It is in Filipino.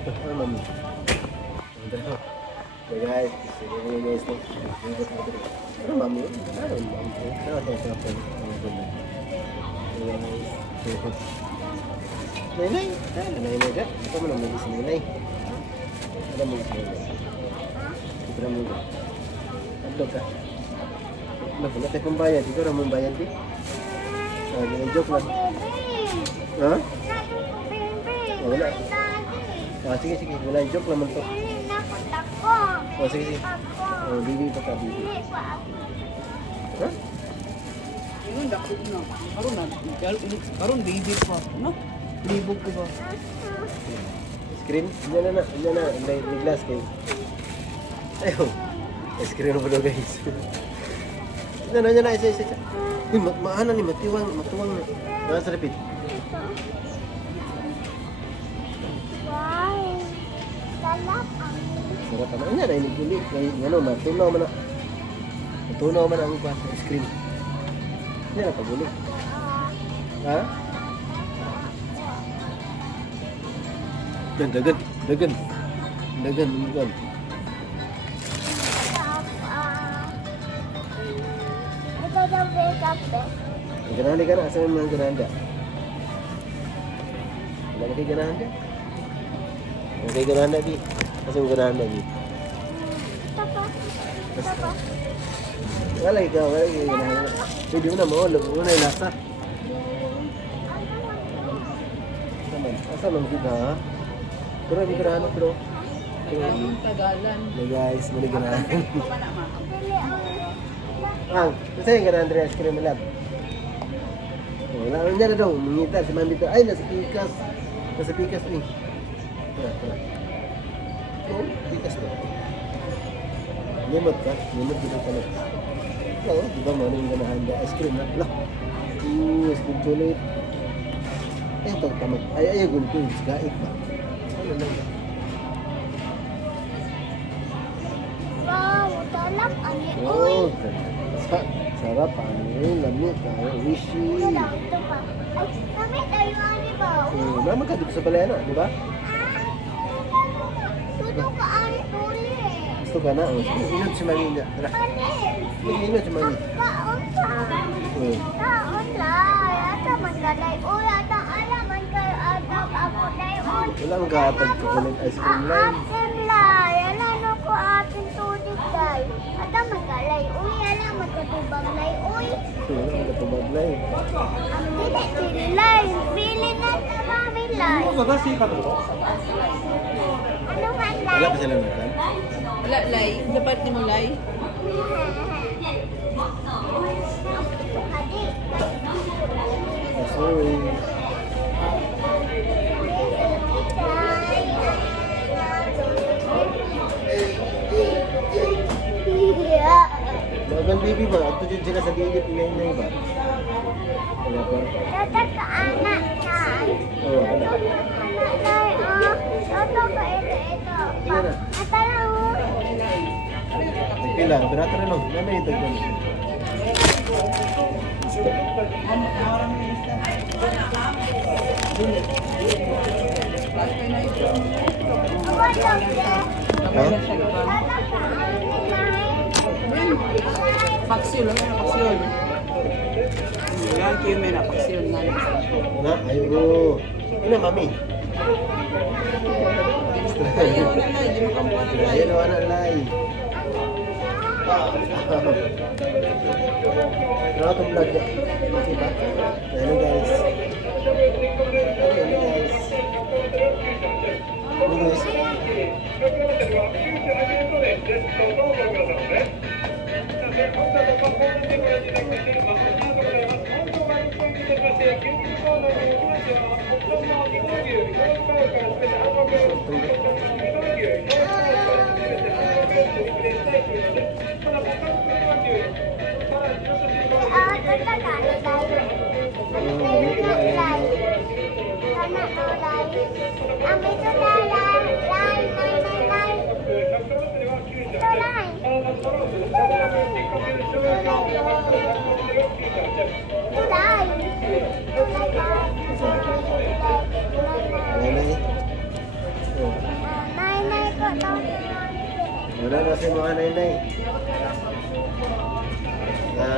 Ano mami? So guys, sige guys to. Ano mami? Ano mami? Ano ito pa? Guys. Nenay, nenay ka? Apa mo naman si nenay? Ada mo si nenay. Kita mo. Adto ka. Wala tayo kung bayad. Ikaw na mong bayad di. Ah, joke lang. Ha? Wala. Ah, sige, sige. Wala, joke naman to. Oh, sige, sige. Oh, bibi pa ka, bibi. Ha? Yun, dako na. Karon baby pa, no? Libog ko ba? Screen? Yan na. May glass kayo. Ayaw. Screen na pala guys. Yan na. Isa. Maana ni, matuwang na. Mga sa repeat. Sarap naman. Yan na, inigili. Ano, matunaw man ang screen. Yan na, paguli. Ha? Dagan. Ganahan ka na, asan mo ang ganahan ka? Wala mo kayo ganahan ka? Wala kayo ganahan na, Bi? Asan mo ganahan na, Bi? Wala kayo ganahan na. Pwede mo na maulog, mo na yung lasa. Asan mo kita, ha? Pero may ganahan na, bro. Tagalan. Hey guys, muli ganahan. Kasi yung ganahan, Andrea, screen mo lang. Wala niya na daw, mungita si Mami daw. Ay, nasa pikas ni. Tara. Oh, pikas daw. Limot dito ka na. Oo, di ba man yung ganahan da? Ice cream na. Ice cream chocolate. Eh, ito, tamad. Ay, gunto yung gaik ba? Ano lang ba? Wow, talak ani. Oh, sarap. Ano yung lamit? Wishy. Wala, ito pa. Ay, kami tayo ani ba? Mama ka dito sa balena, di ba? Tuto ka ani tuli. Gusto ka na? Inot si Mami niya. Tara. Inot si Mami. Kaon sa. Kaon la. Ata man galay. Uy, ata alaman kayo ata ako dayon. Wala ang gatag chocolate ice cream line. Atin la. Yan ano ko atin tulig day. Ata man galay. Uy, alam matutubang lay. Uy. Wala ang katubag line. Ang bilay. Bili na sa mami lay. Ano man Wala lay? pa sila nakan? Wala, lay. Dapat ni mo, lay. Adi. Sorry. Magang baby ba? Ato dyan sila sa dilip inay ba? Wala pa? Tata ka anak na. Oo, wala. Nay, toto ka ito. Tingnan na. Atara mo. Nagpila, berata na lang. Nana ito dyan. Awal lang siya. Kamay na siya. Tata ka anak na. Paksil, paksil. Yan, kayo may napaksil na. Na, ayo. Ina, mami. Ayaw na, lay. Di mo kampuan na, lay. Ayan, wala lay. Wala itong vlog niya. Okay ba? Ayan guys. Ayan guys. Ayan guys. Tata ka lay. Sana no lay. Ang ito lay. Lay. Ito lay. Ayan na eh. Oh. Wala na sa mga nanay. Ha?